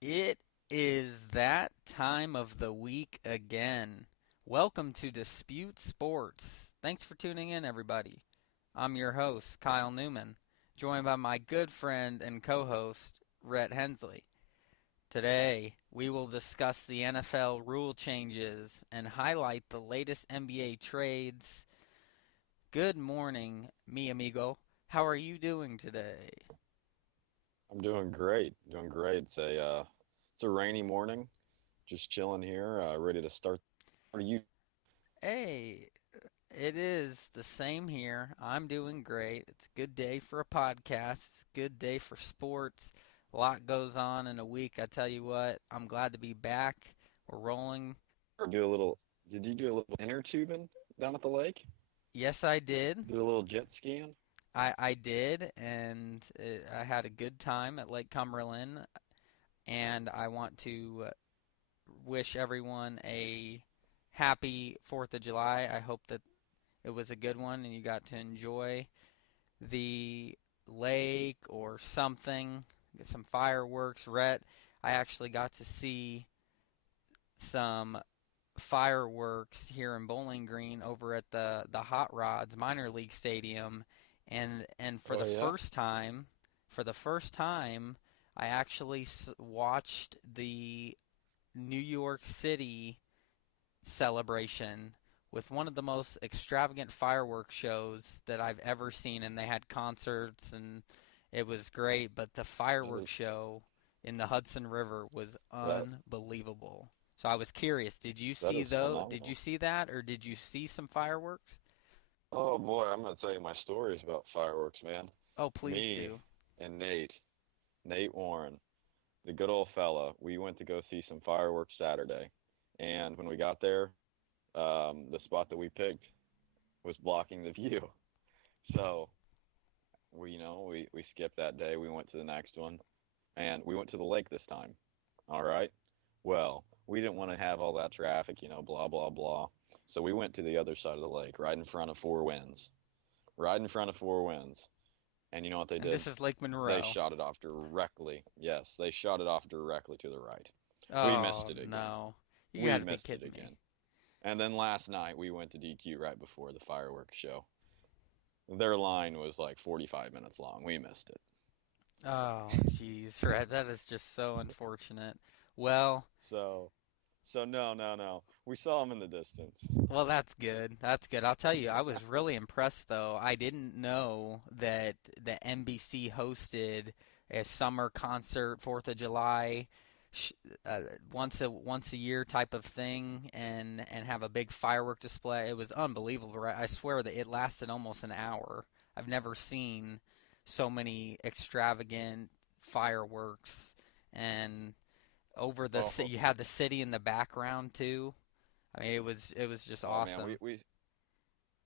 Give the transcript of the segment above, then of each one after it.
It is that time of the week again. Welcome to Dispute Sports. Thanks for tuning in, everybody. I'm your host, Kyle Neumann, joined by my good friend and co host, Rhett Hensley. Today, we will discuss the NFL rule changes and highlight the latest NBA trades. Good morning, mi amigo. How are you doing today? I'm doing great. Doing great. It's a rainy morning. Just chilling here, ready to start. How are you? Hey, it is the same here. I'm doing great. It's a good day for a podcast. It's a good day for sports. A lot goes on in a week. I tell you what, I'm glad to be back. We're rolling. Do a little. Did you do a little inner tubing down at the lake? Yes, I did. Do a little jet skiing? I did, and I had a good time at Lake Cumberland. And I want to wish everyone a happy 4th of July. I hope that it was a good one and you got to enjoy the lake or something, get some fireworks. Rhett, I actually got to see some fireworks here in Bowling Green over at the Hot Rods minor league stadium, and Oh yeah. for the first time, I actually watched the New York City celebration with one of the most extravagant fireworks shows that I've ever seen, and they had concerts and it was great, but the That fireworks is show in the Hudson River was that unbelievable. So I was curious, that is did you phenomenal. see that or did you see some fireworks? Oh boy, I'm gonna tell you my stories about fireworks, man. Oh, please Me do. and Nate Warren, the good old fella. We went to go see some fireworks Saturday, and when we got there, the spot that we picked was blocking the view. So we skipped that day. We went to the next one, and we went to the lake this time. All right. Well, we didn't want to have all that traffic, blah blah blah. So we went to the other side of the lake, right in front of Four Winds, right in front of Four Winds. And you know what they And this did? is Lake They Monroe. shot it off directly. Yes, they shot it off directly to the right. We missed Oh, it again. no. You We got to be missed it kidding me. again. And then last night we went to DQ right before the fireworks show. Their line was like 45 minutes long. We missed it. Oh, jeez, right. That is just so unfortunate. Well, So, so no, no, no. We saw them in the distance. Well, that's good. That's good. I'll tell you, I was really impressed though. I didn't know that the NBC hosted a summer concert, 4th of July, sh once a year type of thing, and have a big firework display. It was unbelievable, right? I swear that it lasted almost an hour. I've never seen so many extravagant fireworks, and Oh, you had the city in the background too. I mean, it was just oh man, awesome.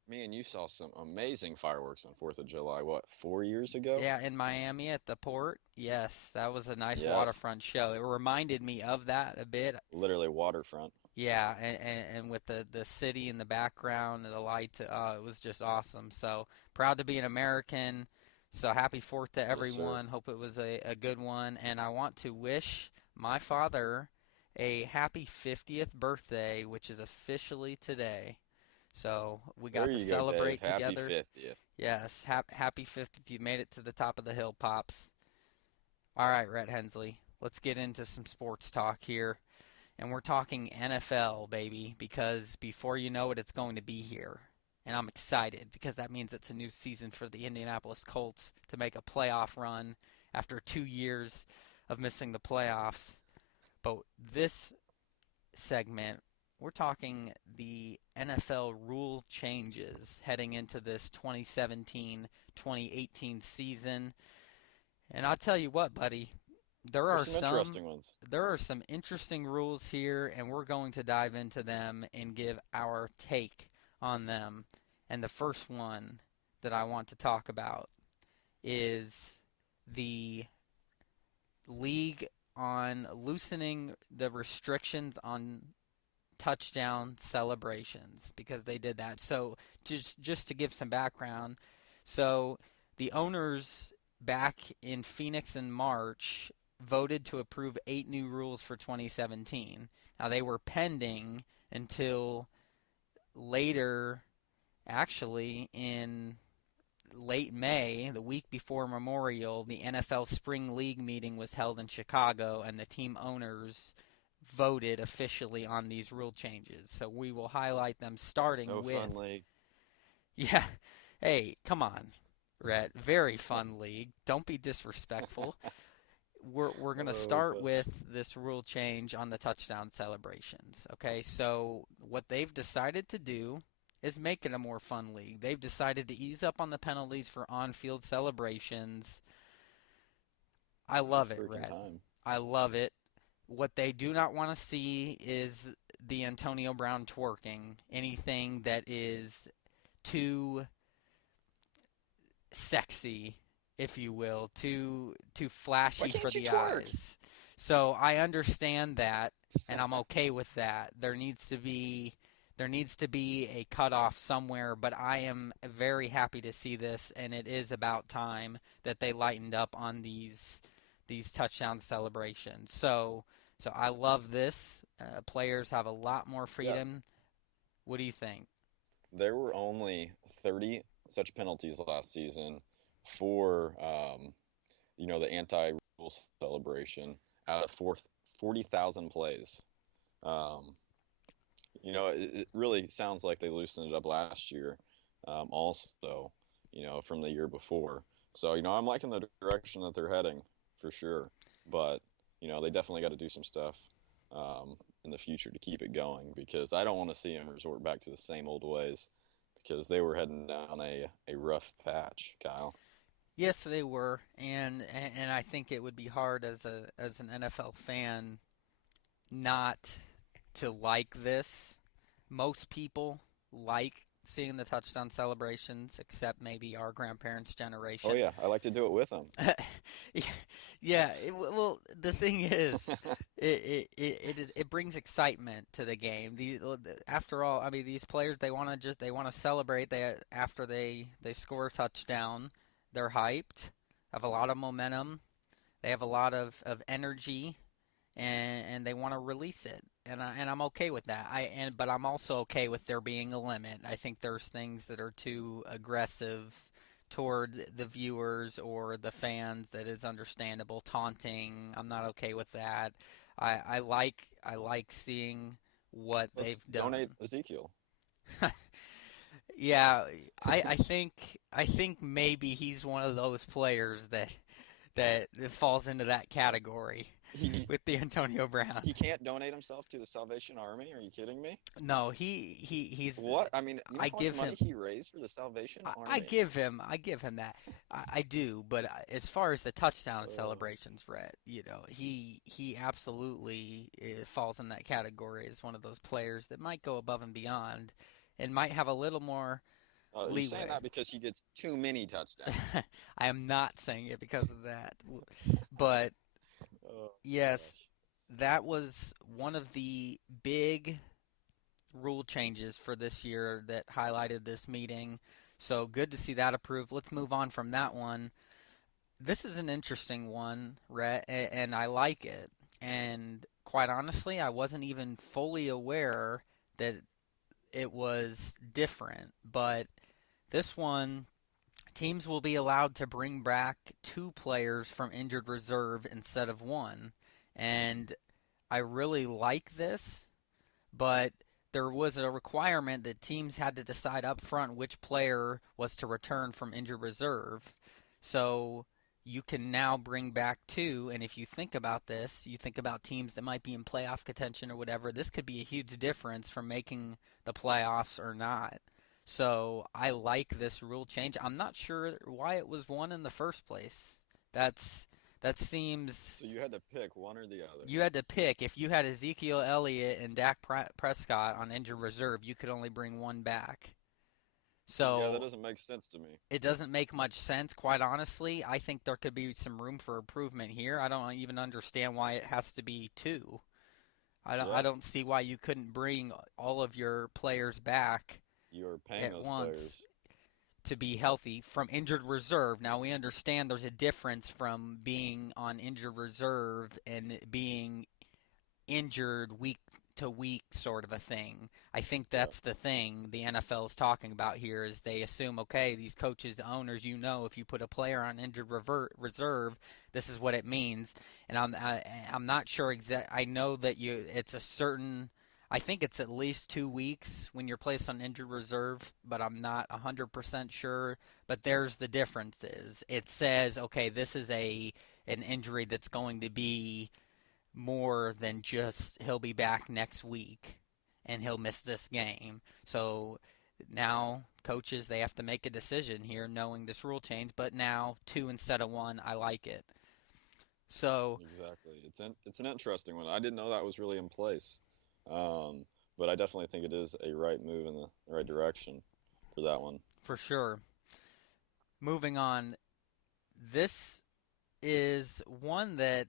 me and you saw some amazing fireworks on 4th of July, what, 4 years ago? Yeah, in Miami at the port. Yes, that was a nice Yes, waterfront show. It reminded me of that a bit. literally waterfront. Yeah, and with the city in the background and the lights, it was just awesome. So proud to be an American. So happy 4th to Yes, sir. everyone. Hope it was a good one. And I want to wish my father a happy 50th birthday, which is officially today. So we There got to you go, Dave. celebrate Happy together. 50th. Yes, happy 50th. You made it to the top of the hill, Pops. All right, Rhett Hensley. Let's get into some sports talk here. And we're talking NFL, baby, because before you know it, it's going to be here. And I'm excited because that means it's a new season for the Indianapolis Colts to make a playoff run after 2 years of missing the playoffs. But this segment, we're talking the NFL rule changes heading into this 2017-2018 season. And I'll tell you what, buddy, there There's are some some interesting ones. there are some interesting rules here and we're going to dive into them and give our take on them. And the first one that I want to talk about is the league on loosening the restrictions on touchdown celebrations because they did that. So just to give some background, so the owners back in Phoenix in March voted to approve 8 new rules for 2017. Now, they were pending until later, actually, in late May, the week before Memorial, the NFL Spring League meeting was held in Chicago, and the team owners voted officially on these rule changes. So we will highlight them starting No with, fun league. yeah, hey, come on, Rhett, very fun league. Don't be disrespectful. We're going to Oh start gosh. with this rule change on the touchdown celebrations. Okay, so what they've decided to do is make it a more fun league. They've decided to ease up on the penalties for on-field celebrations. I About love it, freaking Red. time. I love it. What they do not want to see is the Antonio Brown twerking. Anything that is too sexy, if you will, too Why flashy for can't you the twerk? eyes. So I understand that, and I'm okay with that. There needs to be a cutoff somewhere, but I am very happy to see this, and it is about time that they lightened up on these touchdown celebrations. So I love this. Players have a lot more Yeah, freedom. What do you think? there were only 30 such penalties last season for the anti-rule celebration out of 40,000 plays. Um, it really sounds like they loosened it up last year, also, from the year before. So, I'm liking the direction that they're heading for sure. But, they definitely got to do some stuff in the future to keep it going because I don't want to see them resort back to the same old ways because they were heading down a rough patch, Kyle. Yes, they were, and I think it would be hard as an NFL fan not to like this. Most people like seeing the touchdown celebrations, except maybe our grandparents' Oh generation. yeah, I like to do it with them. Yeah, well, the thing is, it brings excitement to the game. After all, I mean, these players they want to celebrate. After they score a touchdown, they're hyped, have a lot of momentum, they have a lot of energy, and they want to release it. And I'm okay with that. But I'm also okay with there being a limit. I think there's things that are too aggressive toward the viewers or the fans that is understandable. Taunting, I'm not okay with that. I like seeing what they've Let's done. donate Ezekiel. Yeah, I think maybe he's one of those players that falls into that category He with the Antonio Brown. he can't donate himself to the Salvation Army. Are you kidding me? No, he's What? I mean, you know I how much give money him he raised for the Salvation I Army? give him that. I do, but as far as the touchdown Uh, celebrations, Rhett, he absolutely falls in that category as one of those players that might go above and beyond and might have a little more you're saying leeway. that because he gets too many touchdowns. I am not saying it because of that. But Oh yes, gosh. that was one of the big rule changes for this year that highlighted this meeting. So good to see that approved. Let's move on from that one. This is an interesting one, Rhett, and I like it. And quite honestly, I wasn't even fully aware that it was different. But this one, teams will be allowed to bring back 2 players from injured reserve instead of one. And I really like this, but there was a requirement that teams had to decide up front which player was to return from injured reserve. So you can now bring back 2, and if you think about this, you think about teams that might be in playoff contention or whatever, this could be a huge difference from making the playoffs or not. So I like this rule change. I'm not sure why it was one in the first place. That's that seems So you had to pick one or the other. you had to pick. If you had Ezekiel Elliott and Dak Prescott on injured reserve, you could only bring one back. Yeah, that So doesn't make sense to me. it doesn't make much sense, quite honestly. I think there could be some room for improvement here. I don't even understand why it has to be 2. I Yeah, don't see why you couldn't bring all of your players back you're paying at those once. players. to be healthy from injured reserve. Now we understand there's a difference from being on injured reserve and being injured week to week sort of a thing. I think Yeah. that's the thing the NFL is talking about here is they assume, okay, these coaches, the owners, if you put a player on injured reserve, this is what it means. And I'm not sure I know that it's a certain. I think it's at least 2 weeks when you're placed on injured reserve, but I'm not 100% sure. But there's the difference is it says, okay, this is an injury that's going to be more than just he'll be back next week and he'll miss this game. So now coaches they have to make a decision here knowing this rule change, but now two instead of one, I like it. So Exactly. It's an interesting one. I didn't know that was really in place. Um, but I definitely think it is a right move in the right direction for that one. for sure. Moving on, this is one that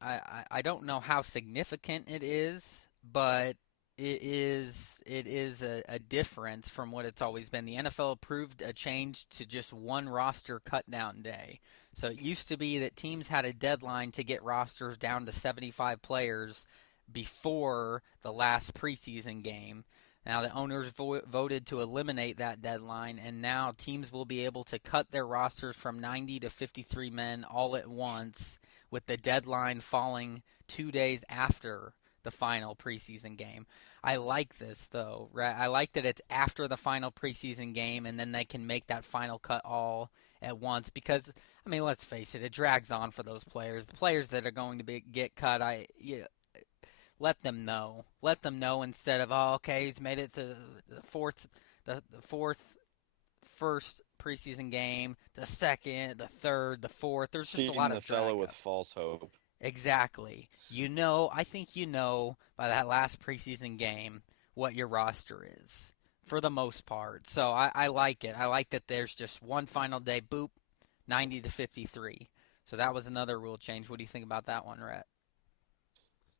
I don't know how significant it is, but it is a difference from what it's always been. The NFL approved a change to just one roster cut down day. So it used to be that teams had a deadline to get rosters down to 75 players before the last preseason game. Now the owners voted to eliminate that deadline, and now teams will be able to cut their rosters from 90 to 53 men all at once, with the deadline falling 2 days after the final preseason game. I like this though. Right? I like that it's after the final preseason game, and then they can make that final cut all at once. Because I mean, let's face it, it drags on for those players. The players that are going to get cut, let them know. Let them know instead of, oh, okay, he's made it to the fourth first preseason game, the second, the third, the fourth. There's just a Feeding lot the of fellow drag with up. false hope. Exactly. I think by that last preseason game what your roster is for the most part. So I like it. I like that there's just one final day, boop, 90 to 53. So that was another rule change. What do you think about that one, Rhett?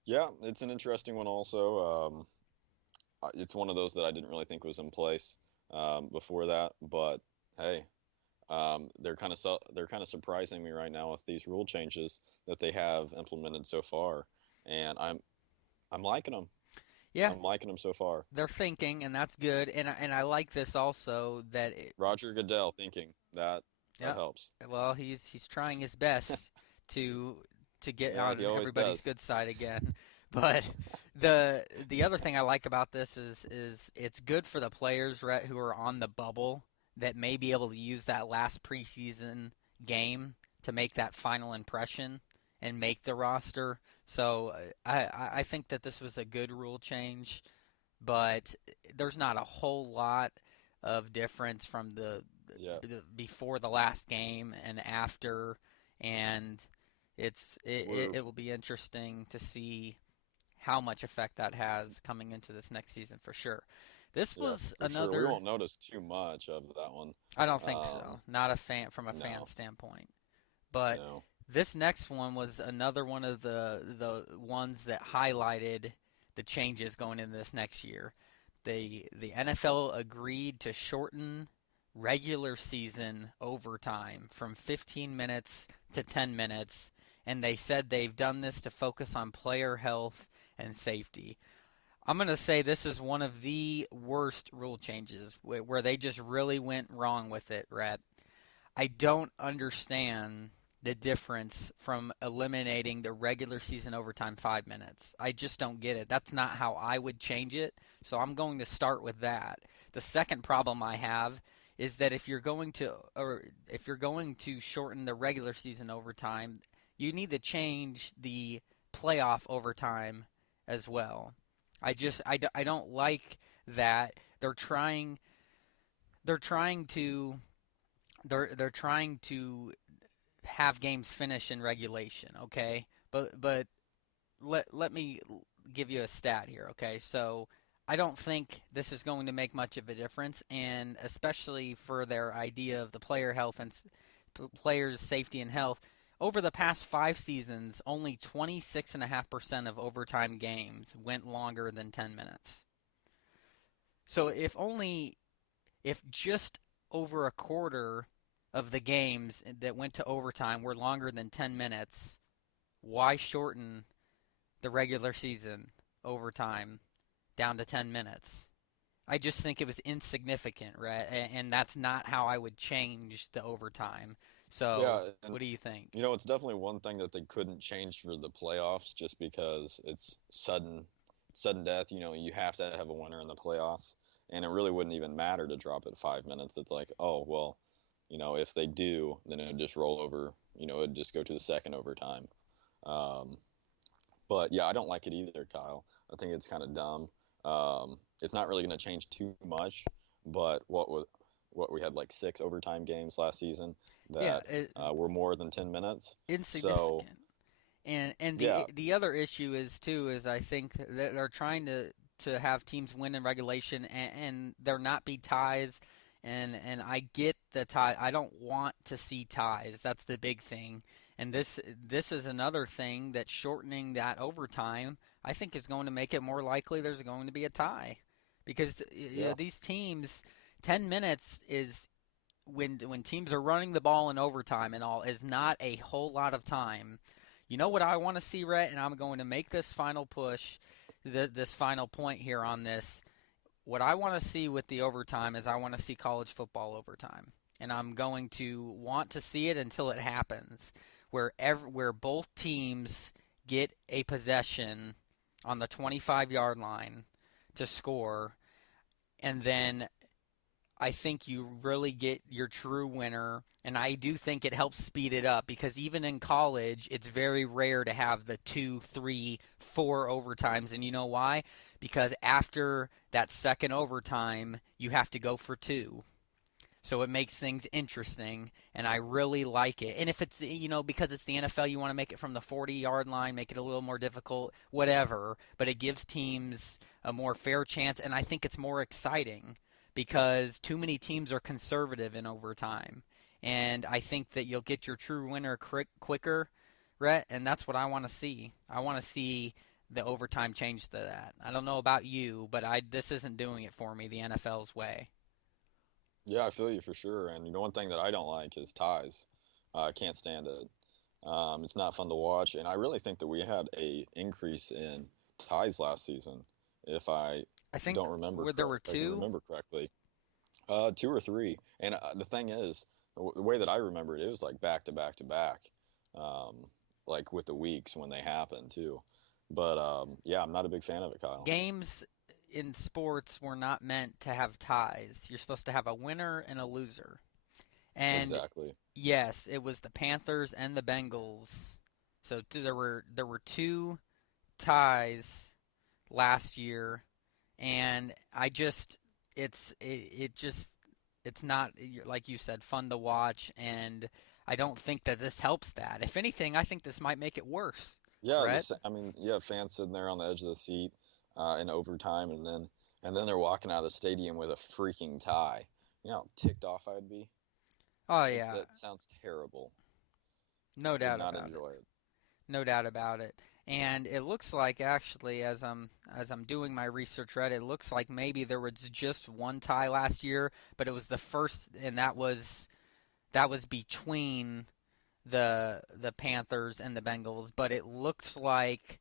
Yeah, it's an interesting one also. It's one of those that I didn't really think was in place before that, but hey, they're kind of surprising me right now with these rule changes that they have implemented so far, and I'm liking them. Yeah, I'm liking them so far. they're thinking, and that's good. And I like this also that Roger Goodell thinking that yeah. helps. Well, he's trying his best to get Yeah, on he always everybody's does. good side again. But the other thing I like about this is it's good for the players, right, who are on the bubble that may be able to use that last preseason game to make that final impression and make the roster. So I think that this was a good rule change, but there's not a whole lot of difference from Yeah, before the last game and after, and we're it will be interesting to see how much effect that has coming into this next season for sure. This yeah was for sure. We another. won't notice too much of that one. I don't think Um, so. Not a fan from a fan no, standpoint, but no. this next one was another one of the ones that highlighted the changes going into this next year. The NFL agreed to shorten regular season overtime from 15 minutes to 10 minutes, and they said they've done this to focus on player health and safety. I'm going to say this is one of the worst rule changes where they just really went wrong with it, Rhett. I don't understand the difference from eliminating the regular season overtime 5 minutes. I just don't get it. That's not how I would change it. So I'm going to start with that. The second problem I have is that if you're going to shorten the regular season overtime, you need to change the playoff overtime as well. I don't like that they're trying to they're trying to have games finish in regulation, okay? But let me give you a stat here, okay? So I don't think this is going to make much of a difference, and especially for their idea of the player health and players' safety and health. Over the past 5 seasons, only 26.5% of overtime games went longer than 10 minutes. So if just over a quarter of the games that went to overtime were longer than 10 minutes, why shorten the regular season overtime down to 10 minutes? I just think it was insignificant, right? And that's not how I would change the overtime. So, Yeah, and what do you think? it's definitely one thing that they couldn't change for the playoffs just because it's sudden death. You have to have a winner in the playoffs, and it really wouldn't even matter to drop it 5 minutes. It's like, oh well, if they do, then it would just roll over. It'd just go to the second overtime. Um, but yeah, I don't like it either, Kyle. I think it's kind of dumb. It's not really going to change too much, but what we had like six overtime games last season Yeah, that were more than 10 minutes. So insignificant. And yeah, the other issue is too is I think that they're trying to have teams win in regulation and there not be ties and I get the tie. I don't want to see ties. That's the big thing. And this is another thing that shortening that overtime I think is going to make it more likely there's going to be a tie because yeah, these teams 10 minutes is when teams are running the ball in overtime and all is not a whole lot of time. You know what I want to see, Rhett, and I'm going to make this final push, this final point here on this. What I want to see with the overtime is I want to see college football overtime, and I'm going to want to see it until it happens, where both teams get a possession on the 25-yard line to score, and then I think you really get your true winner, and I do think it helps speed it up because even in college, it's very rare to have the 2, 3, 4 overtimes. And you know why? Because after that second overtime, you have to go for two. So it makes things interesting, and I really like it. And if it's, because it's the NFL, you want to make it from the 40-yard line, make it a little more difficult, whatever. But it gives teams a more fair chance, and I think it's more exciting because too many teams are conservative in overtime. And I think that you'll get your true winner quicker, Rhett, and that's what I want to see. I want to see the overtime change to that. I don't know about you, but this isn't doing it for me the NFL's way. yeah, I feel you for sure. And one thing that I don't like is ties. I can't stand it. It's not fun to watch, and I really think that we had a increase in ties last season. If I I think don't remember where there correct, were if I can two. remember correctly, two or three. And the thing is, the way that I remember it, it was like back to back to back, um, like with the weeks when they happened too. But yeah, I'm not a big fan of it, Kyle. Games in sports were not meant to have ties. You're supposed to have a winner and a loser. And Exactly. yes, it was the Panthers and the Bengals. So there were two ties last year, and I just it just it's not like you said fun to watch, and I don't think that this helps that. If anything, I think this might make it worse. Yeah, Rhett? I mean, yeah, fans sitting there on the edge of the seat in overtime, and then they're walking out of the stadium with a freaking tie. You know how ticked off I'd be? Oh Like yeah, that sounds terrible. no Would doubt not about it. enjoy it. No doubt about it. And it looks like actually as I'm doing my research, Rhett, it looks like maybe there was just one tie last year, but it was the first, and that was between the Panthers and the Bengals, but it looks like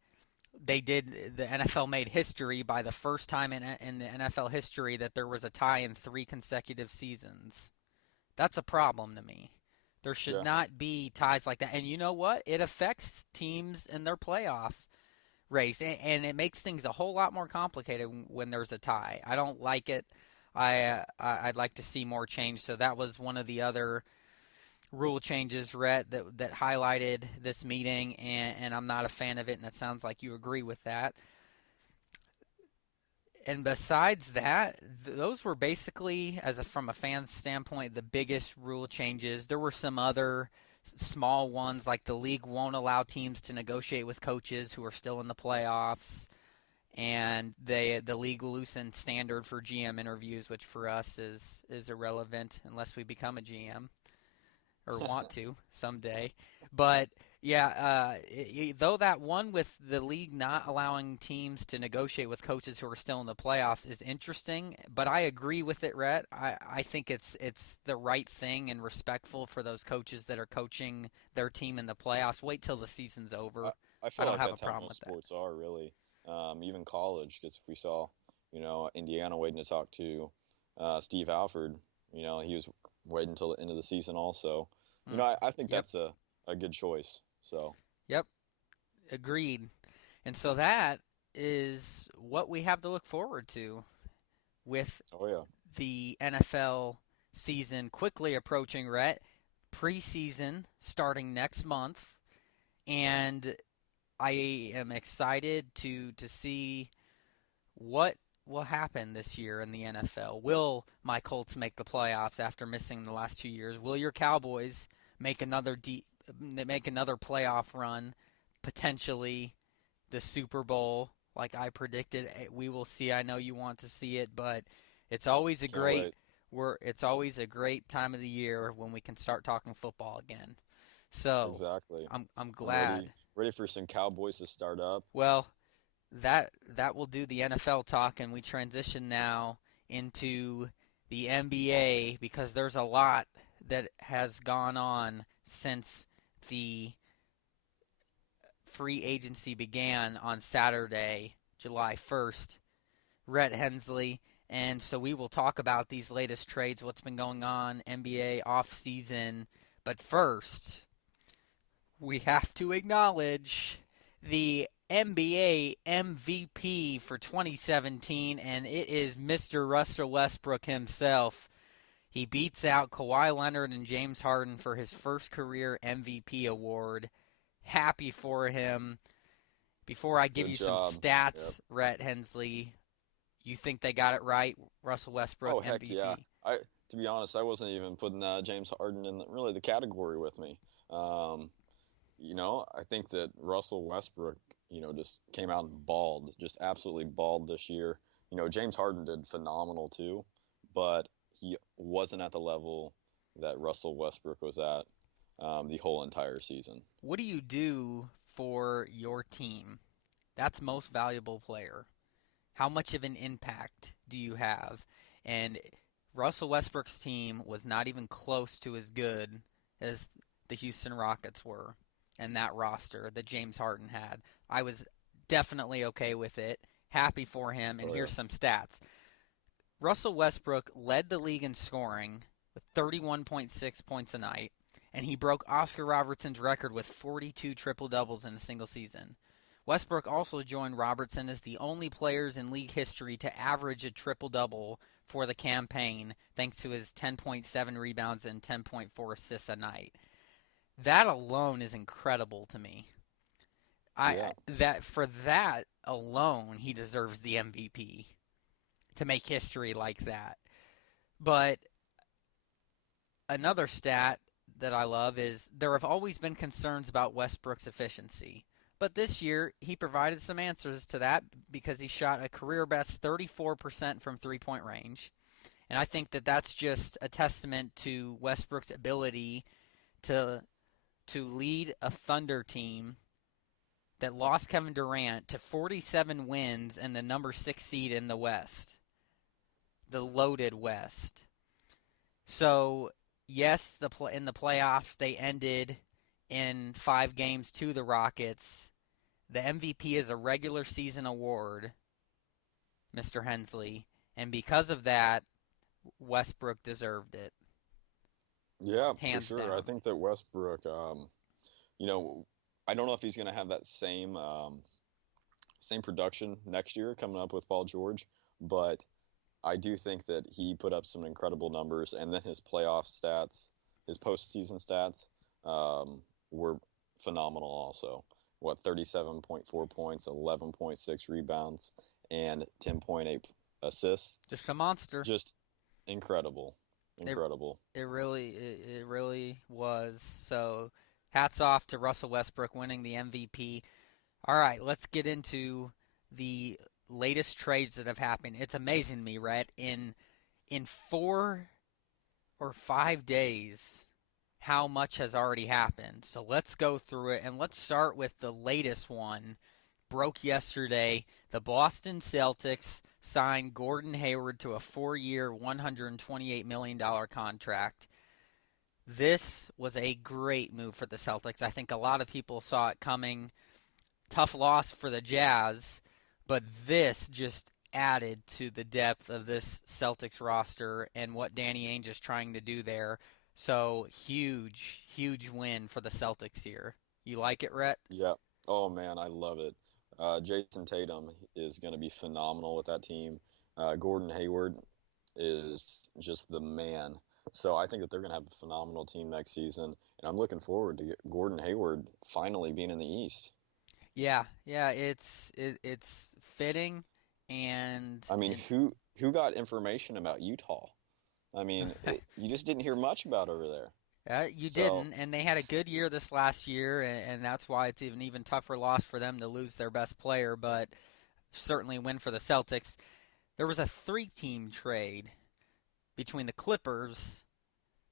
the NFL made history by the first time in the NFL history that there was a tie in 3 consecutive seasons. That's a problem to me. There should Yeah. not be ties like that. And you know what? It affects teams in their playoff race, and it makes things a whole lot more complicated when there's a tie. I don't like it. I'd like to see more change. So that was one of the other rule changes, Rhett, that highlighted this meeting, and I'm not a fan of it, and it sounds like you agree with that. And besides that, those were basically, from a fan's standpoint, the biggest rule changes. There were some other small ones, like the league won't allow teams to negotiate with coaches who are still in the playoffs, and the league loosened standard for GM interviews, which for us is irrelevant unless we become a GM or want to someday. But Yeah, though that one with the league not allowing teams to negotiate with coaches who are still in the playoffs is interesting, but I agree with it, Rhett. I think it's the right thing and respectful for those coaches that are coaching their team in the playoffs. Wait till the season's I, over. I I feel don't like have a that's how problem most with that. sports are, really. Even college, because we saw, Indiana waiting to talk to Steve Alford. He was waiting until the end of the season also. Mm, I think yep, that's a good choice. So, yep, agreed. And so that is what we have to look forward to with oh yeah, the NFL season quickly approaching, Rhett. Preseason starting next month, and I am excited to see what will happen this year in the NFL. Will my Colts make the playoffs after missing the last 2 years? Will your Cowboys make another playoff run, potentially the Super Bowl like I predicted? We will see. I know you want to see it, but it's always a can't great wait. it's always a great time of the year when we can start talking football again. So, Exactly. I'm I'm glad. ready for some Cowboys to start up. Well, that will do the NFL talk, and we transition now into the NBA because there's a lot that has gone on since the free agency began on Saturday, July 1st. Rhett Hensley, and so we will talk about these latest trades, what's been going on, NBA off season. But first, we have to acknowledge the NBA MVP for 2017, and it is Mr. Russell Westbrook himself. He beats out Kawhi Leonard and James Harden for his first career MVP award. Happy for him. Before I give Good you some job. Yep. stats, Rhett Hensley, you think they got it right? Russell Oh Westbrook heck yeah. MVP. To be honest, I wasn't even putting James Harden in really the category with me. Um, I think that Russell Westbrook, just came out and balled, just absolutely balled this year. James Harden did phenomenal too, but he wasn't at the level that Russell Westbrook was at the whole entire season. What do you do for your team? That's most valuable player. How much of an impact do you have? And Russell Westbrook's team was not even close to as good as the Houston Rockets were and that roster that James Harden had. I was definitely okay with it, happy for him, and Oh here's yeah. some stats. Russell Westbrook led the league in scoring with 31.6 points a night, and he broke Oscar Robertson's record with 42 triple doubles in a single season. Westbrook also joined Robertson as the only players in league history to average a triple double for the campaign, thanks to his 10.7 rebounds and 10.4 assists a night. That alone is incredible to me. I Yeah. that for that alone, he deserves the MVP to make history like that. But another stat that I love is there have always been concerns about Westbrook's efficiency. But this year, he provided some answers to that because he shot a career best 34% from 3-point range. And I think that that's just a testament to Westbrook's ability to lead a Thunder team that lost Kevin Durant to 47 wins and the number 6 seed in the West, the loaded West. So, yes, in the playoffs they ended in 5 games to the Rockets. The MVP is a regular season award, Mr. Hensley, and because of that, Westbrook deserved it, Yeah, for hands sure. I down. think that Westbrook, you know, I don't know if he's going to have that same production next year coming up with Paul George, but I do think that he put up some incredible numbers, and then his playoff stats, his postseason stats, were phenomenal also. What, 37.4 points, 11.6 rebounds, and 10.8 assists. Just a monster. Just incredible. It Incredible. it really was. So, hats off to Russell Westbrook winning the MVP. All right, let's get into the latest trades that have happened. It's amazing to me, Rhett. In 4 or 5 days, how much has already happened. So let's go through it, and let's start with the latest one. Broke yesterday. The Boston Celtics signed Gordon Hayward to a 4-year, $128 million contract. This was a great move for the Celtics. I think a lot of people saw it coming. Tough loss for the Jazz, but this just added to the depth of this Celtics roster and what Danny Ainge is trying to do there. So huge, huge win for the Celtics here. You like it, Rhett? Yeah. Oh man, I love it. Jason Tatum is going to be phenomenal with that team. Gordon Hayward is just the man. So I think that they're going to have a phenomenal team next season, and I'm looking forward to Gordon Hayward finally being in the East. Yeah, it's fitting and I mean, and who got information about Utah? I mean, you just didn't hear much about over there. You So didn't, and they had a good year this last year, and that's why it's even tougher loss for them to lose their best player, but certainly a win for the Celtics. There was a three-team trade between the Clippers,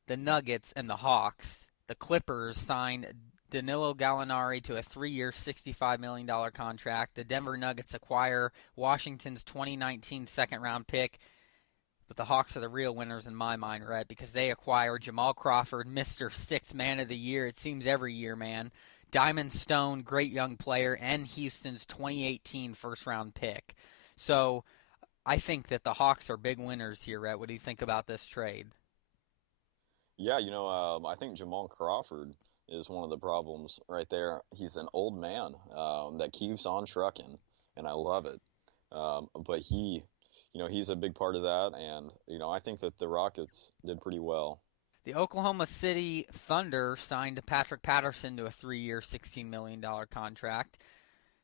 the Nuggets, and the Hawks. The Clippers signed Danilo Gallinari to a 3-year, $65 million contract. The Denver Nuggets acquire Washington's 2019 second-round pick. But the Hawks are the real winners in my mind, right? Because they acquire Jamal Crawford, Mr. Sixth Man of the Year. It seems every year, man. Diamond Stone, great young player, and Houston's 2018 first-round pick. So I think that the Hawks are big winners here, Rhett. What do you think about this trade? yeah, I think Jamal Crawford is one of the problems right there. He's an old man that keeps on trucking, and I love it. But he's a big part of that, and I think that the Rockets did pretty well. The Oklahoma City Thunder signed Patrick Patterson to a 3-year, $16 million contract.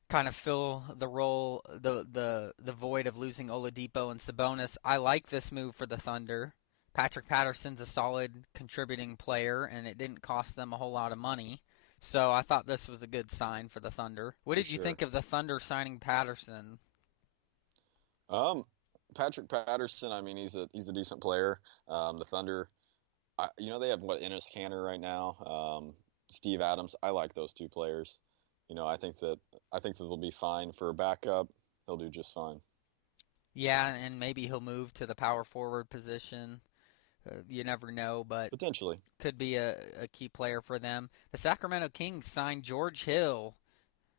Kind of fill the role, the void of losing Oladipo and Sabonis. I like this move for the Thunder. Patrick Patterson's a solid contributing player, and it didn't cost them a whole lot of money. So I thought this was a good sign for the Thunder. What For did you sure. think of the Thunder signing Patterson? Um, Patrick Patterson, I mean, he's a decent player. The Thunder, they have what Ennis Canner right now. Steve Adams. I like those two players. I think that they'll be fine for a backup. He'll do just fine. Yeah, and maybe he'll move to the power forward position. You never know, but Potentially. could be a key player for them. The Sacramento Kings signed George Hill,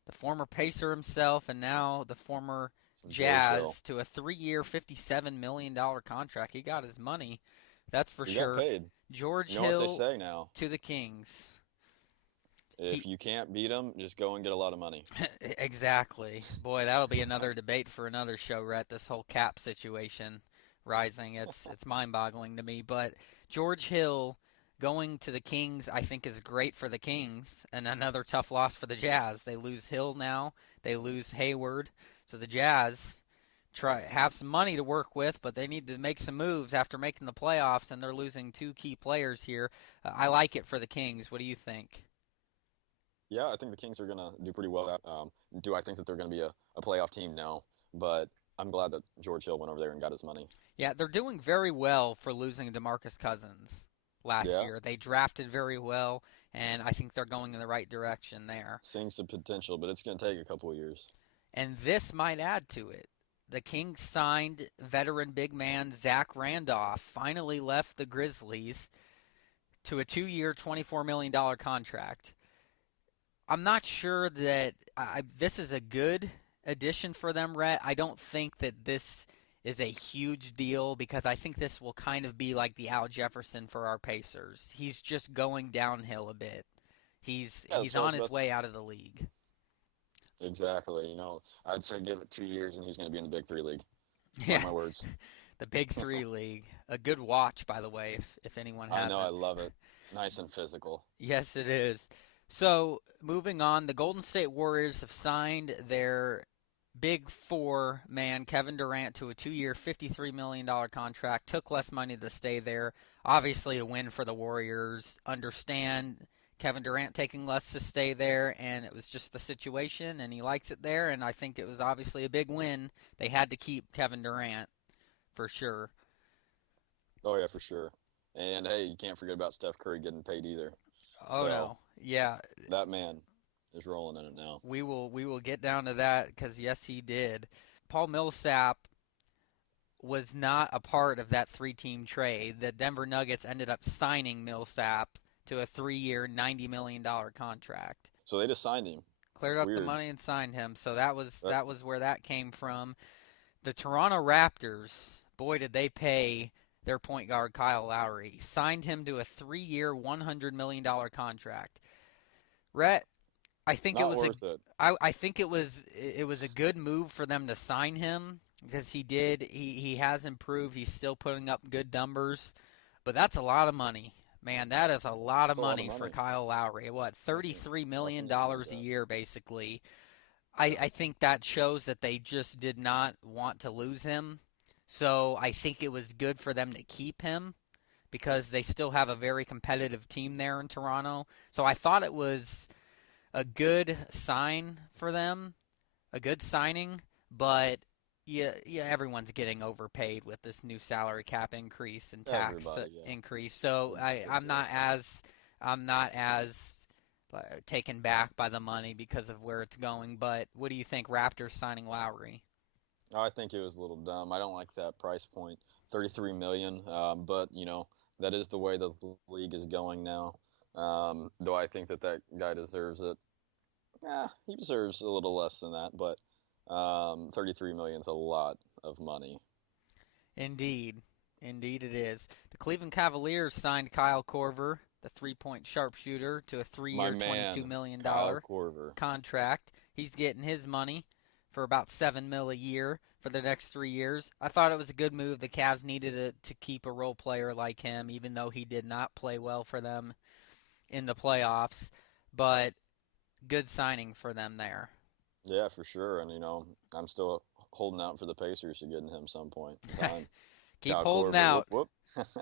the former Pacer himself, and now the former Some George Hill. Jazz, to a 3-year, $57 million contract. He got his money, that's for He got sure. paid. George You know what they Hill say now? to the Kings. If He you can't beat them, just go and get a lot of money. exactly. Boy, that'll be another debate for another show, Rhett. This whole cap situation rising. It's mind-boggling to me. But George Hill going to the Kings, I think, is great for the Kings, and another tough loss for the Jazz. They lose Hill now. They lose Hayward. So the Jazz try have some money to work with, but they need to make some moves after making the playoffs, and they're losing two key players here. I like it for the Kings. What do you think? Yeah, I think the Kings are going to do pretty well. Do I think that they're going to be a playoff team? No. But I'm glad that George Hill went over there and got his money. Yeah, they're doing very well for losing DeMarcus Cousins last Yeah, year. They drafted very well, and I think they're going in the right direction there. seeing some potential, but it's going to take a couple of years. And this might add to it. The Kings signed veteran big man Zach Randolph, finally left the Grizzlies to a 2-year, $24 million contract. I'm not sure that this is a good addition for them, Rhett. I don't think that this is a huge deal because I think this will kind of be like the Al Jefferson for our Pacers. He's just going downhill a bit. He's Yeah, he's that's what I on was his about. way out of the league. Exactly. I'd say give it 2 years and he's going to be in the Big Three league. Mark Yeah, my words. the Big Three league. A good watch, by the way, if anyone I know. I hasn't. love it. Nice and physical. Yes, it is. So, moving on, the Golden State Warriors have signed their big four man, Kevin Durant, to a 2-year, $53 million contract. Took less money to stay there. Obviously, a win for the Warriors. Understand Kevin Durant taking less to stay there, and it was just the situation, and he likes it there, and I think it was obviously a big win. They had to keep Kevin Durant for sure. Oh, yeah, for sure. And hey, you can't forget about Steph Curry getting paid either. Oh So no, yeah, that man is rolling in it now. we will get down to that because yes, he did. Paul Millsap was not a part of that three-team trade. The Denver Nuggets ended up signing Millsap to a 3-year, $90 million contract. So they just signed him. Cleared up the Weird. money and signed him. So that was That, that was where that came from. The Toronto Raptors, boy, did they pay their point guard Kyle Lowry. Signed him to a 3-year, $100 million contract. Rhett, I think it not was a worth it. I think it was a good move for them to sign him because he has improved. He's still putting up good numbers, but that's a lot of money. Man, that is a lot of It's a lot of money for money. Kyle Lowry. What, Nothing, $33 nothing million to sneeze a at. year basically. I think that shows that they just did not want to lose him. So I think it was good for them to keep him because they still have a very competitive team there in Toronto. So I thought it was a good sign for them, a good signing, but yeah, everyone's getting overpaid with this new salary cap increase and tax Everybody, yeah. increase. So I'm not Ridiculous. as taken back by the money because of where it's going. But what do you think, Raptors signing Lowry? I think it was a little dumb. I don't like that price point, 33 million. But that is the way the league is going now. Do I think that that guy deserves it? Yeah, he deserves a little less than that, but 33 million is a lot of money. Indeed, indeed it is. The Cleveland Cavaliers signed Kyle Korver, the three-point sharpshooter, to a My three-year, $22 man, million Kyle dollar Korver. contract. He's getting his money for about $7 million a year for the next 3 years. I thought it was a good move. The Cavs needed to keep a role player like him, even though he did not play well for them in the playoffs. But good signing for them there. Yeah, for sure. And I'm still holding out for the Pacers to get in him some point in time. Keep Kyle holding Korver, out. whoop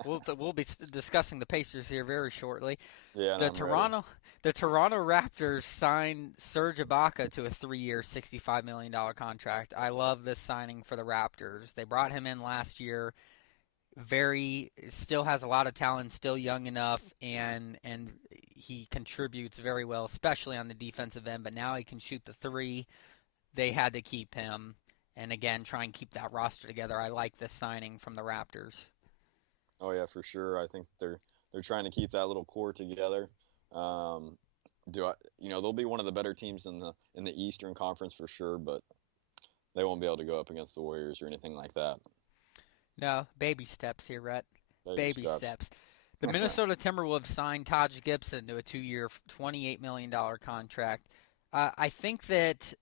whoop. We'll be discussing the Pacers here very shortly. Yeah, and The I'm ready. Toronto the Toronto Raptors signed Serge Ibaka to a 3-year, $65 million contract. I love this signing for the Raptors. They brought him in last year. Very still has a lot of talent, still young enough, and he contributes very well, especially on the defensive end. But now he can shoot the three. They had to keep him, and again, try and keep that roster together. I like this signing from the Raptors. Oh yeah, for sure. I think they're trying to keep that little core together. Um, do I? They'll be one of the better teams in the Eastern Conference for sure, but they won't be able to go up against the Warriors or anything like that. No, baby steps here, Rhett. Baby Baby steps. steps. The Minnesota Timberwolves signed Taj Gibson to a 2-year, $28 million contract. I think that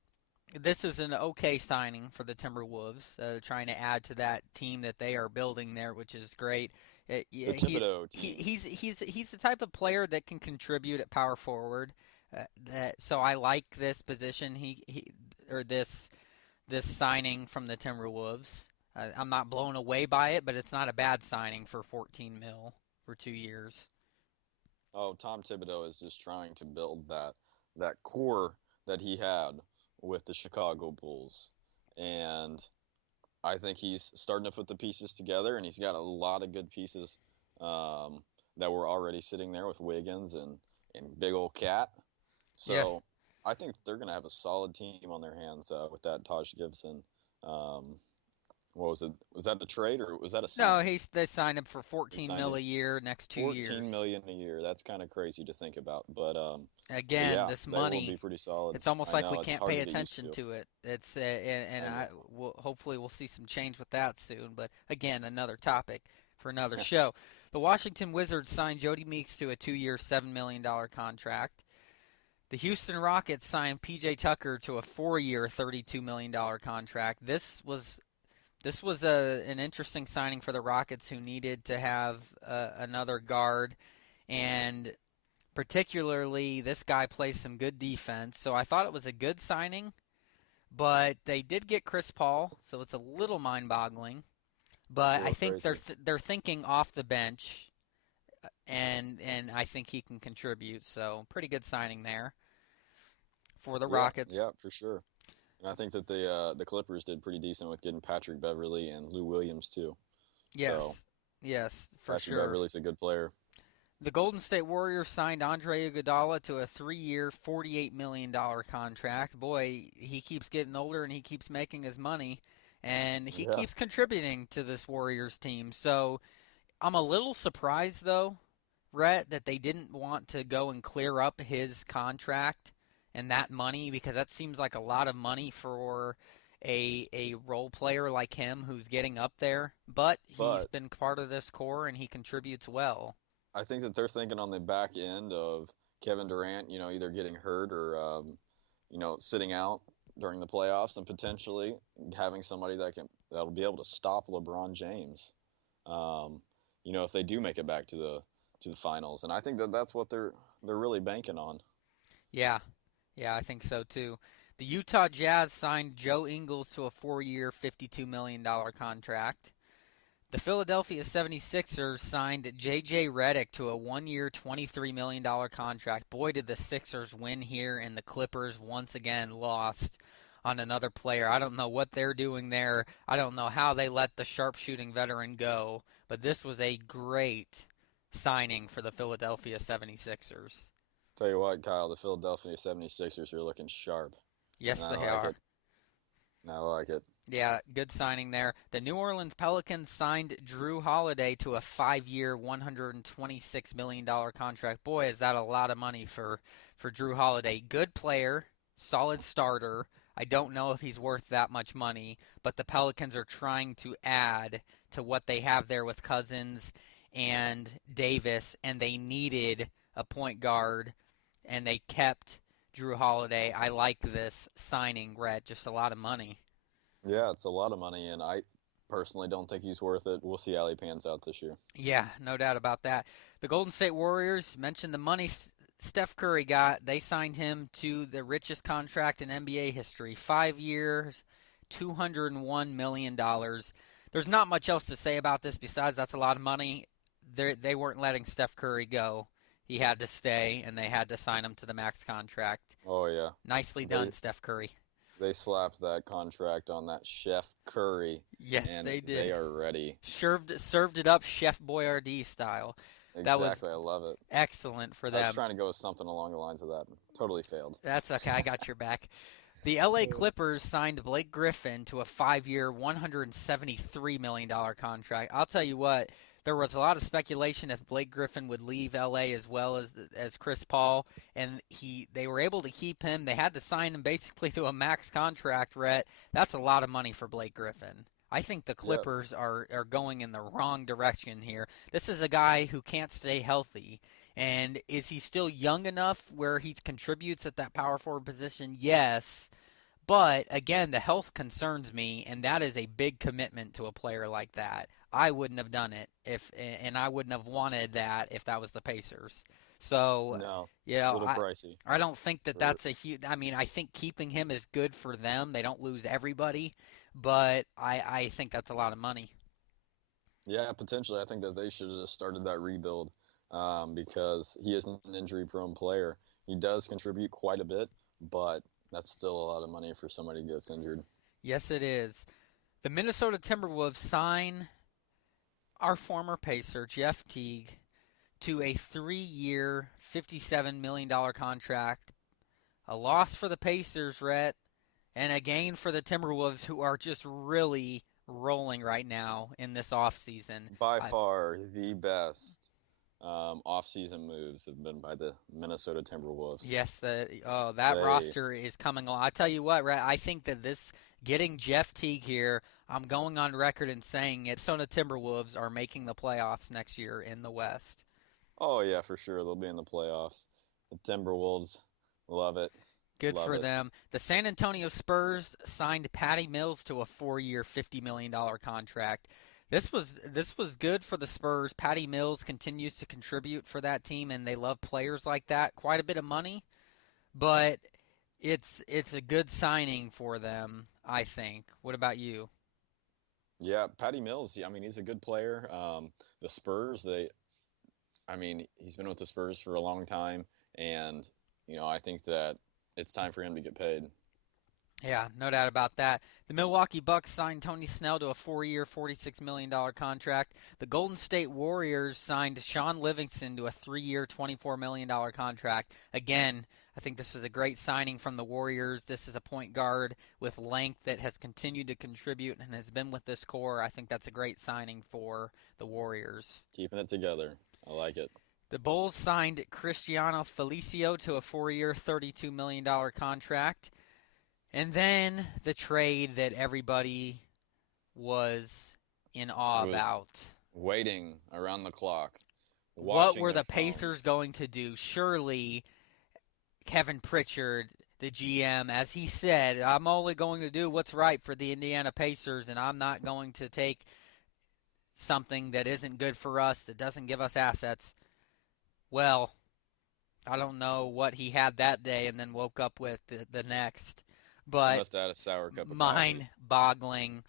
this is an okay signing for the Timberwolves, trying to add to that team that they are building there, which is great. The Yeah, Thibodeau team. he's the type of player that can contribute at power forward. So I like this position. This signing from the Timberwolves. I'm not blown away by it, but it's not a bad signing for 14 mil for 2 years. Oh, Tom Thibodeau is just trying to build that core that he had with the Chicago Bulls, and I think he's starting to put the pieces together, and he's got a lot of good pieces um, that were already sitting there with Wiggins and Big Ol' Cat. Yes. So I think they're going to have a solid team on their hands with that Taj Gibson. Um, what was it? Was that a trade or was that a No, signing? they signed him for They 14 signed mil him a year next 14 2 years. million a year. That's kind of crazy to think about, but Again, yeah, this they will be money, pretty solid. it's almost I like we know it's can't hard pay to get used attention to. to it. It's and I I know. will hopefully we'll see some change with that soon. But again, another topic for another show. The Washington Wizards signed Jody Meeks to a 2-year, $7 million contract. The Houston Rockets signed PJ Tucker to a 4-year, $32 million contract. This was an interesting signing for the Rockets, who needed to have another guard, and particularly this guy plays some good defense. So I thought it was a good signing, but they did get Chris Paul, so it's a little mind-boggling. It's a But I little think crazy. they're thinking off the bench, and I think he can contribute. So pretty good signing there for the Yeah, Rockets. yeah, for sure. And I think that the Clippers did pretty decent with getting Patrick Beverly and Lou Williams too. So Yes. Yes, for Patrick sure. Beverly's a good player. The Golden State Warriors signed Andre Iguodala to a 3-year, $48 million contract. Boy, he keeps getting older and he keeps making his money, and he Yeah, keeps contributing to this Warriors team. So I'm a little surprised, though, Rhett, that they didn't want to go and clear up his contract and that money because that seems like a lot of money for a role player like him who's getting up there. But he's but been part of this core and he contributes well. I think that they're thinking on the back end of Kevin Durant, either getting hurt or sitting out during the playoffs, and potentially having somebody that'll be able to stop LeBron James. Um, if they do make it back to the finals, and I think that that's what they're really banking on. Yeah, yeah, I think so too. The Utah Jazz signed Joe Ingles to a 4-year, $52 million contract. The Philadelphia 76ers signed J.J. Redick to a 1-year, $23 million contract. Boy, did the Sixers win here, and the Clippers once again lost on another player. I don't know what they're doing there. I don't know how they let the sharpshooting veteran go, but this was a great signing for the Philadelphia 76ers. Tell you what, Kyle, the Philadelphia 76ers are looking sharp, and Yes, I they like are. it. I like it. Yeah, good signing there. The New Orleans Pelicans signed Drew Holiday to a 5-year, $126 million contract. Boy, is that a lot of money for Drew Holiday. Good player, solid starter. I don't know if he's worth that much money, but the Pelicans are trying to add to what they have there with Cousins and Davis, and they needed a point guard, and they kept Drew Holiday. I like this signing, Rhett. Just a lot of money. Yeah, it's a lot of money, and I personally don't think he's worth it. We'll see how he pans out this year. Yeah, no doubt about that. The Golden State Warriors mentioned the money Steph Curry got. They signed him to the richest contract in NBA history 5 years, $201 million. There's not much else to say about this besides that's a lot of money. They weren't letting Steph Curry go. He had to stay, and they had to sign him to the max contract. Oh yeah, Nicely they done, Steph Curry. they slapped that contract on that Chef Curry, Yes, and they they did. are ready. Served it up Chef Boyardee style. That was Exactly, I love it. excellent for I was them. trying to go with something along the lines of that. Totally failed. That's okay. I got your back. The LA Clippers signed Blake Griffin to a 5-year, $173 million contract. I'll tell you what, there was a lot of speculation if Blake Griffin would leave LA as well as Chris Paul, and they were able to keep him. They had to sign him basically to a max contract, Rhett. That's a lot of money for Blake Griffin. I think the Yeah, Clippers are going in the wrong direction here. This is a guy who can't stay healthy. And is he still young enough where he contributes at that power forward position? Yes. But again, the health concerns me, and that is a big commitment to a player like that. I wouldn't have done it and I wouldn't have wanted that if that was the Pacers. So, no, you a know, little pricey. I don't think that For that's a huge. I mean, I think keeping him is good for them. They don't lose everybody, but I think that's a lot of money. Yeah, potentially, I think that they should have just started that rebuild because he is an injury-prone player. He does contribute quite a bit, but that's still a lot of money for somebody who gets injured. Yes, it is. The Minnesota Timberwolves sign our former Pacer, Jeff Teague, to a 3-year, $57 million contract. A loss for the Pacers, Rhett, and a gain for the Timberwolves, who are just really rolling right now in this offseason. By I, far, the best off-season moves have been by the Minnesota Timberwolves. yes, that They, roster is coming along. I tell you what, Rhett, I think that this getting Jeff Teague here, I'm going on record and saying it. Minnesota Timberwolves are making the playoffs next year in the West. oh yeah, for sure, they'll be in the playoffs. The Timberwolves, love it, Good love for it. them. The San Antonio Spurs signed Patty Mills to a 4-year, $50 million contract. This was good for the Spurs. Patty Mills continues to contribute for that team, and they love players like that. Quite a bit of money, but it's a good signing for them, I think. What about you? Yeah, Patty Mills. I mean, he's a good player. The Spurs, I mean, he's been with the Spurs for a long time, and I think that it's time for him to get paid. Yeah, no doubt about that. The Milwaukee Bucks signed Tony Snell to a 4-year, $46 million contract. The Golden State Warriors signed Sean Livingston to a 3-year, $24 million contract. Again, I think this is a great signing from the Warriors. This is a point guard with length that has continued to contribute and has been with this core. I think that's a great signing for the Warriors. Keeping it together. I like it. The Bulls signed Cristiano Felicio to a 4-year, $32 million contract. And then the trade that everybody was in awe Was about. waiting around the clock, What watching were their the Pacers phones. going to do? Surely Kevin Pritchard, the GM, as he said, I'm only going to do what's right for the Indiana Pacers, and I'm not going to take something that isn't good for us, that doesn't give us assets. Well, I don't know what he had that day and then woke up with the next. He But must have had a sour cup of coffee. mind-boggling.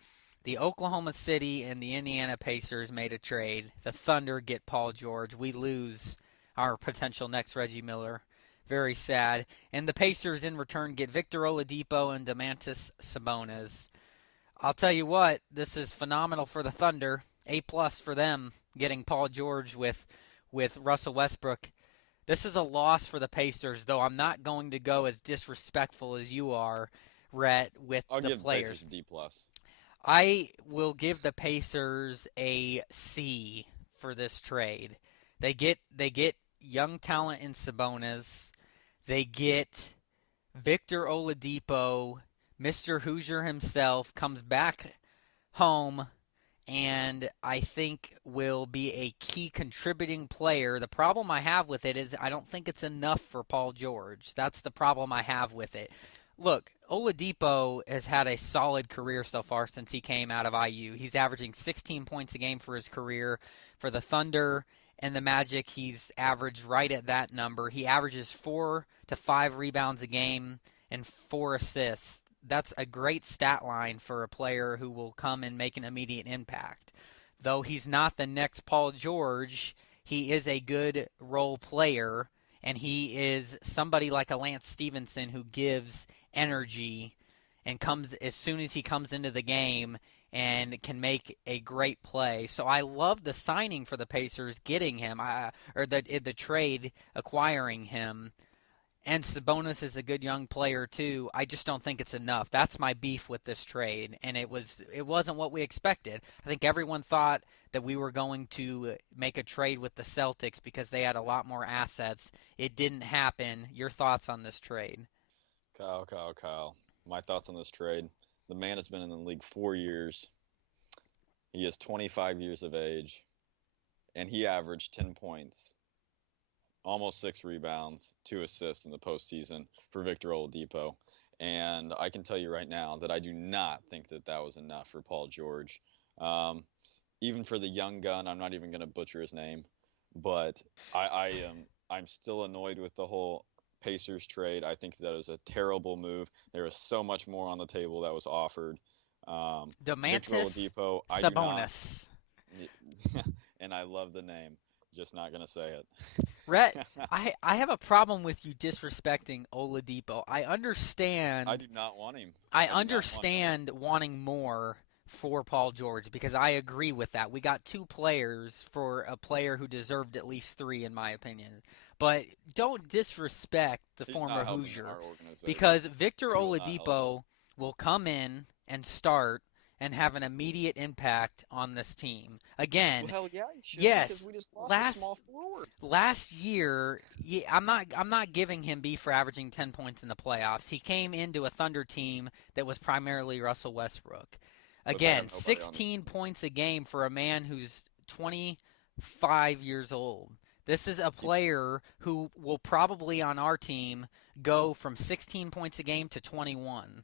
The Oklahoma City and the Indiana Pacers made a trade. The Thunder get Paul George. We lose our potential next Reggie Miller. Very sad. And the Pacers in return get Victor Oladipo and Domantas Sabonis. I'll tell you what, this is phenomenal for the Thunder. A+ for them getting Paul George with Russell Westbrook. This is a loss for the Pacers, though I'm not going to go as disrespectful as you are, Rhett, with I'll the give the Pacers players. a D plus. I will give the Pacers a C for this trade. They get young talent in Sabonis. They get Victor Oladipo, Mr. Hoosier himself, comes back home and I think will be a key contributing player. The problem I have with it is I don't think it's enough for Paul George. That's the problem I have with it. Look, Oladipo has had a solid career so far since he came out of IU. He's averaging 16 points a game for his career. For the Thunder and the Magic, he's averaged right at that number. He averages 4 to 5 rebounds a game and 4 assists. That's a great stat line for a player who will come and make an immediate impact. Though he's not the next Paul George, he is a good role player, and he is somebody like a Lance Stevenson who gives energy and comes as soon as he comes into the game and can make a great play. So I love the signing for the Pacers, getting him, or the trade acquiring him. And Sabonis is a good young player too. I just don't think it's enough. That's my beef with this trade, and it wasn't what we expected. I think everyone thought that we were going to make a trade with the Celtics because they had a lot more assets. It didn't happen. Your thoughts on this trade? Kyle. My thoughts on this trade. The man has been in the league 4 years. He is 25 years of age, and he averaged 10 points, almost 6 rebounds, 2 assists in the postseason for Victor Oladipo. And I can tell you right now that I do not think that that was enough for Paul George. Um, Even for the young gun, I'm not even going to butcher his name, but I am I'm still annoyed with the whole Pacers trade. I think that was a terrible move. There was so much more on the table that was offered. Victor Domantas Oladipo, I do not, Sabonis. and I love the name. Just not gonna say it. Rhett, I have a problem with you disrespecting Oladipo. I understand. I do not want him. I I do not want him. understand wanting more for Paul George because I agree with that. We got 2 players for a player who deserved at least 3, in my opinion. But don't disrespect the He's former not helping Hoosier our organization. because Victor He will not help us. Oladipo will come in and start and have an immediate impact on this team. Again, Well, hell yeah, he should yes, because we just lost a last small forward. last year, yeah, I'm not giving him B for averaging 10 points in the playoffs. He came into a Thunder team that was primarily Russell Westbrook. But they have Again, nobody on 16 points a game for a man who's 25 years old. This is a player who will probably on our team go from 16 points a game to 21.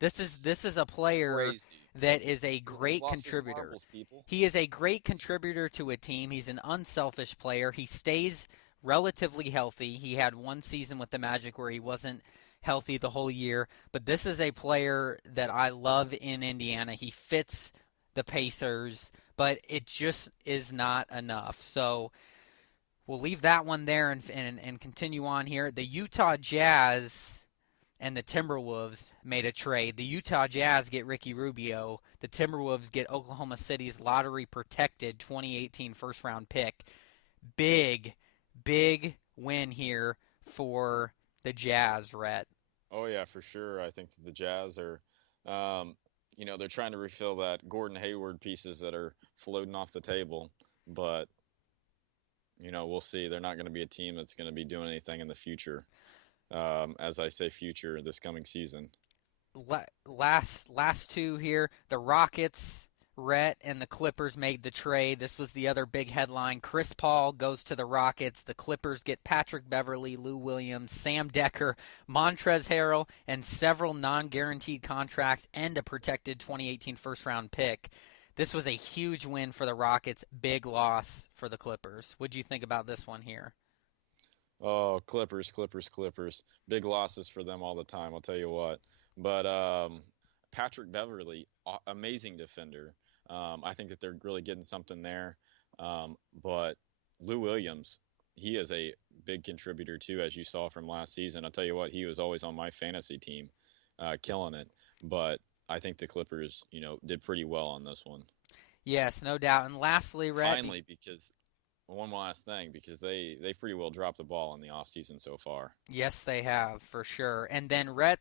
This is a player crazy. that is a He just great lost his contributor. marbles, people. He is a great contributor to a team. He's an unselfish player. He stays relatively healthy. He had one season with the Magic where he wasn't healthy the whole year, but this is a player that I love in Indiana. He fits the Pacers, but it just is not enough. So we'll leave that one there and continue on here. The Utah Jazz and the Timberwolves made a trade. The Utah Jazz get Ricky Rubio. The Timberwolves get Oklahoma City's lottery-protected 2018 first-round pick. Big, big win here for the Jazz, Rhett. Oh yeah, for sure. I think that the Jazz are, they're trying to refill that Gordon Hayward pieces that are floating off the table, but we'll see. They're not going to be a team that's going to be doing anything in the future. As I say, future this coming season. Last two here, the Rockets, Rhett, and the Clippers made the trade. This was the other big headline. Chris Paul goes to the Rockets. The Clippers get Patrick Beverley, Lou Williams, Sam Decker, Montrezl Harrell, and several non-guaranteed contracts and a protected 2018 first-round pick. This was a huge win for the Rockets, big loss for the Clippers. What do you think about this one here? Oh, Clippers, Clippers, Clippers. Big losses for them all the time, I'll tell you what. But Patrick Beverley, amazing defender. I think that they're really getting something there. But Lou Williams, he is a big contributor too, as you saw from last season. I'll tell you what, he was always on my fantasy team, killing it. But I think the Clippers, did pretty well on this one. Yes, no doubt. And lastly, Rhett, Finally, because one last thing, because they pretty well dropped the ball in the offseason so far. yes, they have for sure. And then Rhett,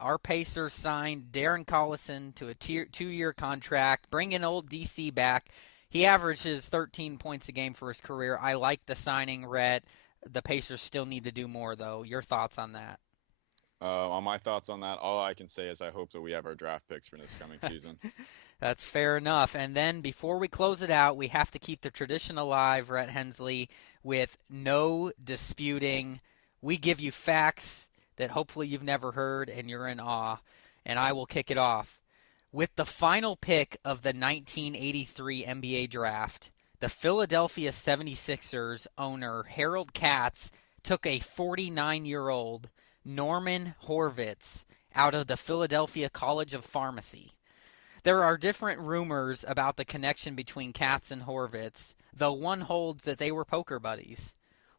our Pacers signed Darren Collison to a 2-year contract, bringing old DC back. He averages 13 points a game for his career. I like the signing, Rhett. The Pacers still need to do more, though. Your thoughts on that? On my thoughts on that, all I can say is I hope that we have our draft picks for this coming season. That's fair enough. And then before we close it out, we have to keep the tradition alive, Rhett Hensley, with no disputing. We give you facts that hopefully you've never heard and you're in awe. And I will kick it off. With the final pick of the 1983 NBA draft, the Philadelphia 76ers owner Harold Katz took a 49-year-old Norman Horvitz out of the Philadelphia College of Pharmacy. There are different rumors about the connection between Katz and Horvitz, though one holds that they were poker buddies.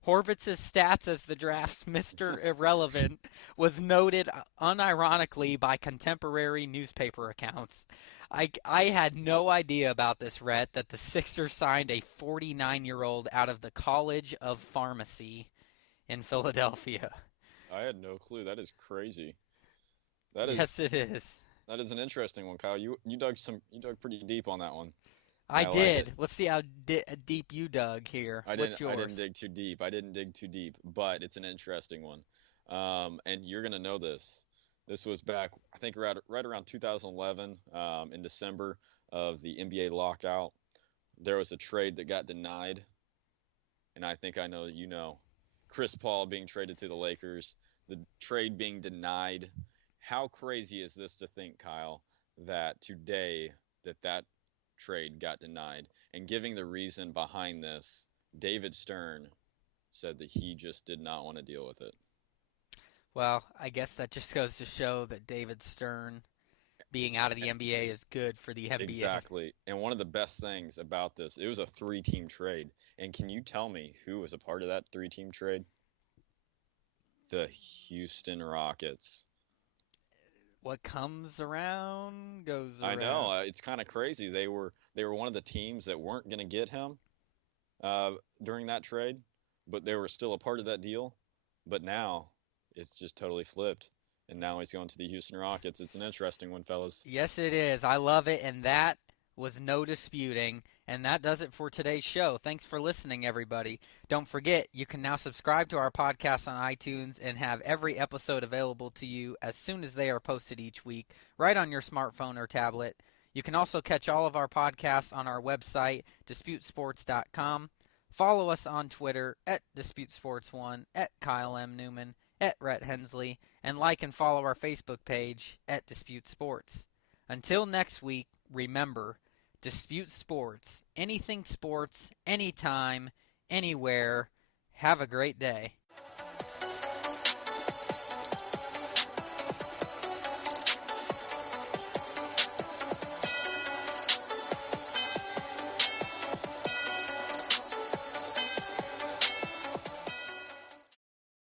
Horvitz's stats as the draft's Mr. Irrelevant was noted unironically by contemporary newspaper accounts. I had no idea about this, Rhett, that the Sixers signed a 49-year-old out of the College of Pharmacy in Philadelphia. I had no clue. That is crazy. Yes, it is. That is an interesting one, Kyle. You dug pretty deep on that one. I did. Like Let's see how deep you dug here. What's yours? I didn't dig too deep. I didn't dig too deep, but it's an interesting one. And you're gonna know this. This was back, I think, right around 2011, in December of the NBA lockout. There was a trade that got denied, and I think I know that you know. Chris Paul being traded to the Lakers, the trade being denied. How crazy is this to think, Kyle, that today that trade got denied? And giving the reason behind this, David Stern said that he just did not want to deal with it. Well, I guess that just goes to show that David Stern being out of the NBA is good for the NBA. Exactly. And one of the best things about this, it was a 3-team trade. And can you tell me who was a part of that 3-team trade? The Houston Rockets. What comes around goes around. I know. It's kind of crazy. They were one of the teams that weren't going to get him during that trade, but they were still a part of that deal. But now it's just totally flipped. And now he's going to the Houston Rockets. It's an interesting one, fellas. Yes, it is. I love it, and that was no disputing. And that does it for today's show. Thanks for listening, everybody. Don't forget, you can now subscribe to our podcast on iTunes and have every episode available to you as soon as they are posted each week, right on your smartphone or tablet. You can also catch all of our podcasts on our website, DisputeSports.com. Follow us on Twitter at DisputeSports1, at Kyle M. Neumann, at Rhett Hensley, and like and follow our Facebook page at Dispute Sports. Until next week, remember, Dispute Sports, anything sports, anytime, anywhere. Have a great day.